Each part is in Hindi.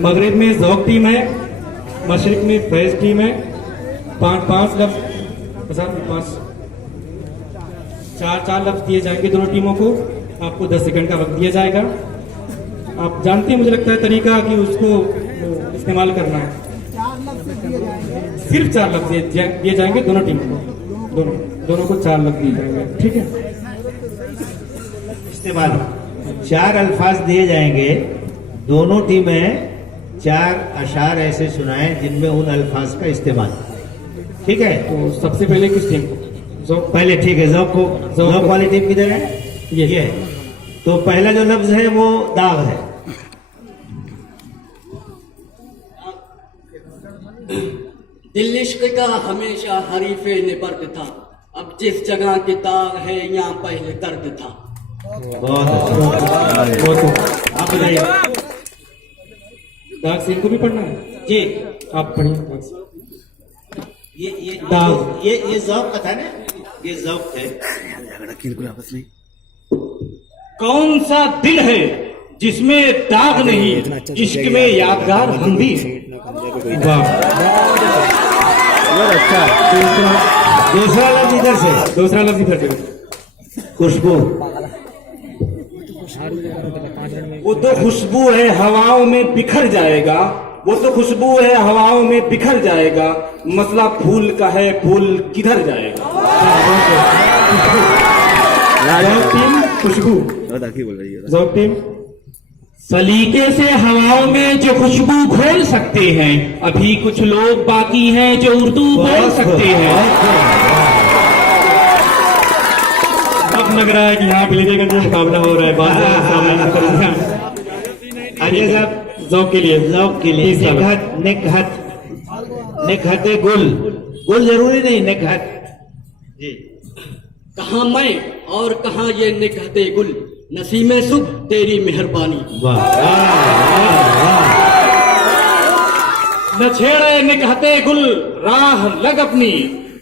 मगरिब में ज़ौक़ टीम है, मशरिक में फैज़ टीम है। पाँच लफ्ज़ चार लफ्ज़ दिए जाएंगे दोनों टीमों को। आपको 10 सेकंड का वक्त दिया जाएगा। आप जानते हैं मुझे लगता है तरीका कि उसको इस्तेमाल करना है। सिर्फ 4 लफ्ज़ दिए जाएंगे दोनों टीमों को, दोनों को 4 लफ्ज़ दिए जाएंगे, ठीक है। इस्तेमाल 4 अल्फाज दिए जाएंगे, दोनों टीमें 4 अशार ऐसे सुनाएं जिनमें उन अल्फाज का इस्तेमाल, ठीक है। तो सबसे पहले किस टीम को? पहले ठीक है, ज़ौक़ वाली टीम किधर है? ये है। तो पहला जो लफ्ज है वो दाग है। दिल इश्क का हमेशा हरीफे निबर्द था, अब जिस जगह के दाग है यहाँ पहले दर्द था। बहुत अच्छा। आप बताइए। दाग सीन को भी पढ़ना है जी, आप पढ़िए। ये ज़ौक़ का था ना, ये ज़ौक़ है। कौन सा दिल है जिसमें दाग नहीं, इश्क में यादगार हम भी हैं। दूसरा लफ्ज इधर से खुशबू। वो तो खुशबू है हवाओं में बिखर जाएगा, वो तो खुशबू है हवाओं में बिखर जाएगा, मसला फूल का है, फूल किधर जाएगा। टीम खुशबू, ज़ौक़ टीम। सलीके से हवाओं में जो खुशबू घोल सकते हैं, अभी कुछ लोग बाकी हैं जो उर्दू बोल सकते हैं। अब लग रहा है कि यहाँ पे लीजिएगा जो मुकाबला हो रहा है अजय साहब, ज़ौक़ के लिए निकहत गुल जरूरी नहीं, निकहत जी। कहाँ मैं और कहाँ ये निकहते गुल, नसीमे सुख तेरी मेहरबानी। न छेड़े निकहते गुल राह लग अपनी,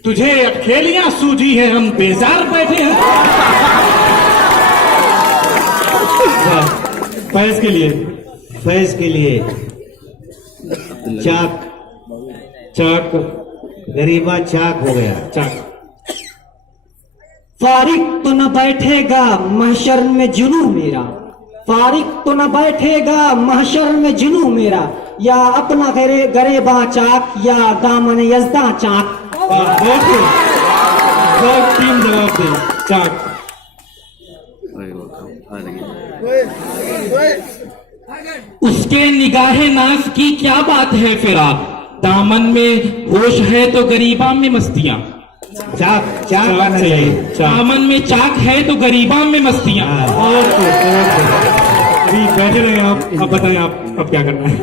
तुझे अटखेलियां सूझी है हम बेजार बैठे हैं। फैज़ के लिए चाक गरीबा चाक हो गया। चाक। फारिग तो न बैठेगा महशर में जुनू मेरा, फारिग तो न बैठेगा महशर में जुनू मेरा, या अपना गरेबा चाक या दामन यज़दा चाक। टीम जवाब दे। चाक। उसके निगाहे नाज की क्या बात है फिराक, दामन में होश है तो गरीबा में मस्तियां। चाक दामन में चाक है तो गरीबा में मस्तियां। और अभी बैठे रहे आप, अब बताएं आप अब क्या करना है।